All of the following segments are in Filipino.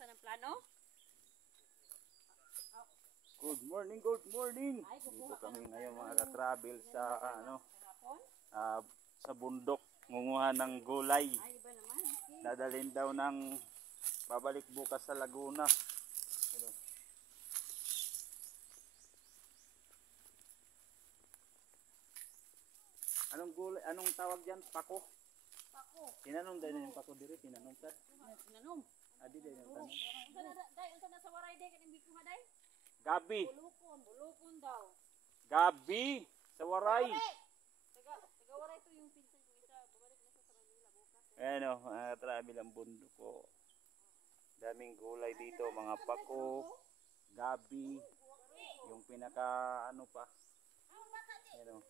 Asa ng plano? Good morning, good morning. Dito kami ngayon mga ka-travel sa sa bundok, ngunguha ng gulay. Dadalhin daw ng babalik bukas sa Laguna. Anong gulay, anong tawag diyan? Pako. Pako. Tinanong din yung pako diri, tinanong sad. Tinanong. Adi din yung tanong. Unsa na sa waray day kaning biko day? Gabi. Bulukon daw. Gabi sa waray. Taga waray to yung pinsan ko isa, babalik na sa Manila bukas. Ano, travel ang bundok ko. Daming gulay dito, mga pako, gabi, yung pinaka ano pa. Ano.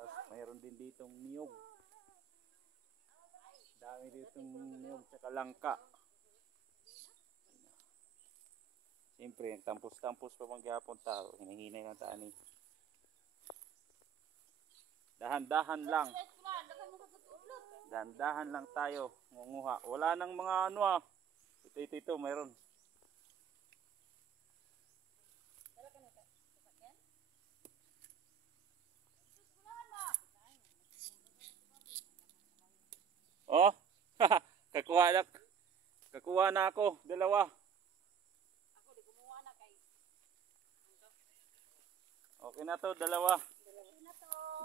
Tapos mayroon din ditong niyog. Dami ditong niyog tsaka langka. Siyempre, tampos-tampos pa mangyapon tao. Hinahinay ng tani. Dahan-dahan lang. Dahan-dahan lang tayo. Ngunguha. Wala nang mga ano Ito, mayroon. Oh, kakuha na ako, dalawa. Ako di kumuha na kay. Okay na to, dalawa.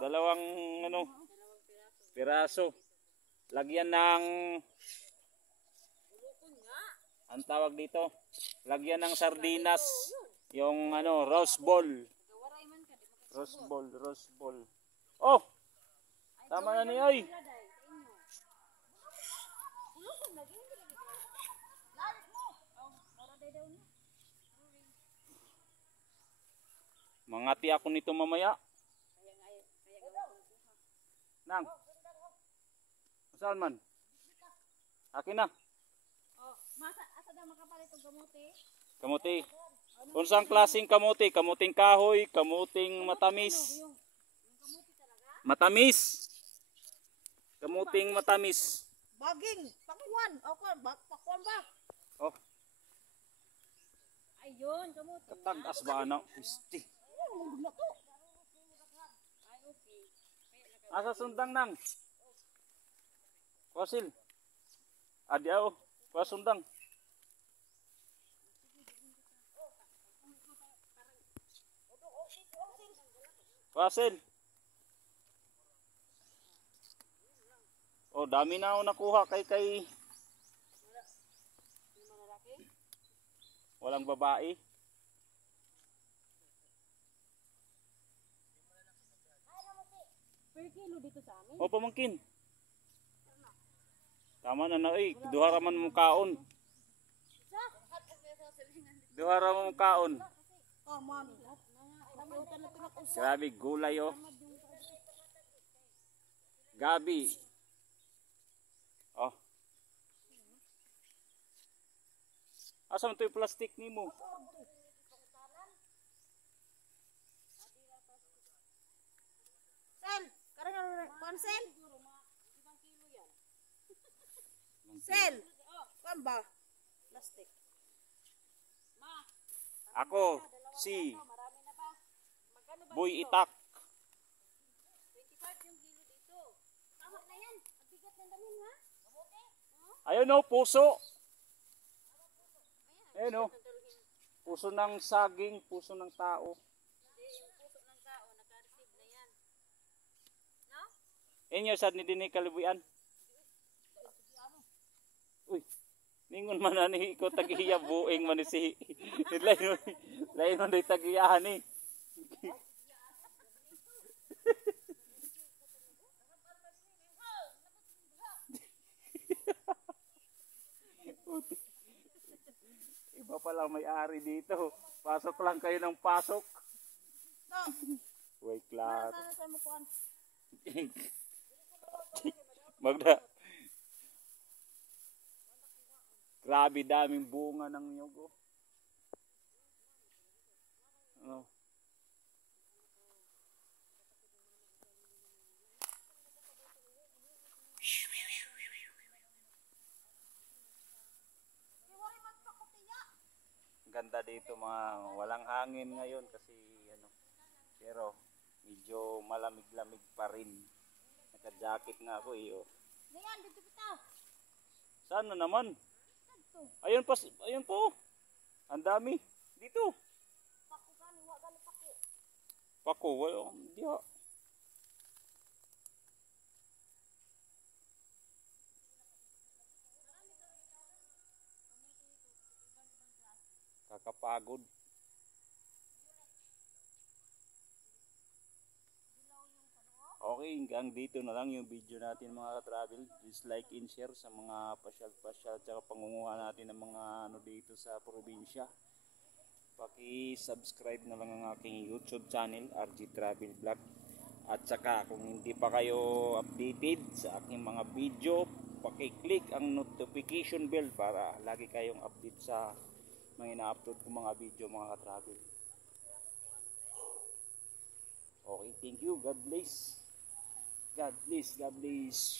Dalawang piraso. Lagyan ng ang tawag dito, lagyan ng sardinas. Yung rose ball. Rose ball. Oh! Tama na ni ay. Mangati ako nito mamaya. Nang. Saan man? Akin na. Oh, asa daw makapalit og kamote? Kamuti. Unsang klaseng kamuti? Kamuting kahoy, kamuting matamis. Matamis. Kamuting matamis. Baging, pakwan. Pakwan ba? Oh, ayun, kamote. katagas ba na? Isti. Asa sundang nang? Wasil. Adiaw, wasundang. Wasil. Oh, dami na ako nakuha kay walang babae. Per kilo dito sa amin. O pamangkin. Tama na duha ra man mong kaon. Duha ra mong kaon. Oh, man. Grabe gulay Gabi. Oh. Asa man 'to yung plastic nimo? Sel, karang konsel. Sel. Kan ba? Plastic. Ako si Boy Itak. 25 yung kilo dito. Tama na yan. Ang bigat ng damin ha. Ayun puso. Ayun puso ng saging, puso ng tao. Hindi, yung puso ng tao, naka-receive na yan. No? Inyo sad ni dinhi kalibuyan. Uy, ningon man ani ko tagiya buing man si lain man day tagiyahan ni. Iba pala may-ari dito. Pasok lang kayo ng pasok. Wait lang. Magda. Grabe daming bunga ng niyog. Oh. ganda dito mga walang hangin ngayon kasi ano. Pero medyo malamig-lamig pa rin. Naka-jacket nga ako eh. Oh. Ngayon, dito kita. Saan na naman? Dito. Ayun pa, ayun po. Ang dami. Dito. Pako gani, wa gani pako. Pako, wala. Di ha. Kakapagod. Okay, hanggang dito na lang yung video natin mga ka-travel. Please like and share sa mga pasyal-pasyal at pangunguha natin ng mga ano dito sa probinsya. Paki-subscribe na lang ang aking YouTube channel, RG Travel Vlog. At saka kung hindi pa kayo updated sa aking mga video, paki-click ang notification bell para lagi kayong update sa mga ina-upload ko mga video mga ka-travel. Okay, thank you. God bless. God bless. God bless.